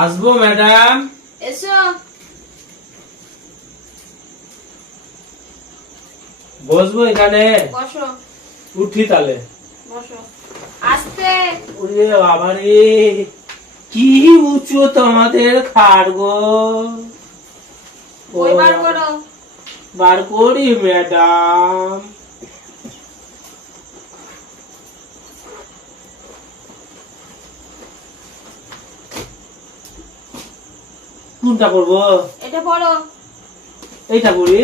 আসবো ম্যাডাম। এসো। বসবো এখানে? বসো। উঠি তাহলে। বসো। আস্তে। ওরে বাবা রে, কি উঁচু তোমাদের খাট গো। বই বার করো। বার করি ম্যাডাম। কোনটা পড়বো? এটা পড়ো। এইটা পড়ি?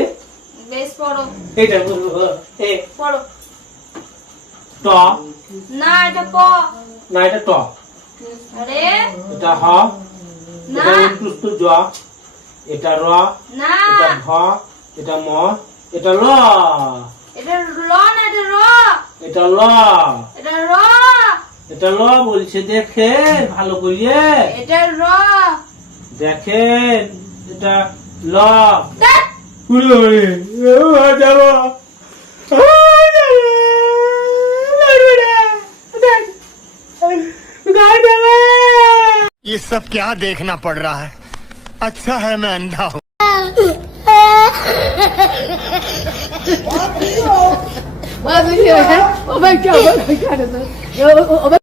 বেশ পড়ো। এইটা পড়বো? পড়ো। ট। না এটা প। না এটা ট। আরে এটা হ। না। এটা উন্তুস্তু জ। এটা র। না। এটা ভ। এটা ম। এটা ল। এটা ল না, এটা র। এটা ল। এটা র। এটা ল বলছে, দেখে ভালো করিয়ে এটা র। দেখেন, এটা ল। ধ্যাৎ। যাবো। ये सब क्या देखना पड़ रहा है? अच्छा है मैं अंधा हूँ। Oh my God! Oh my God!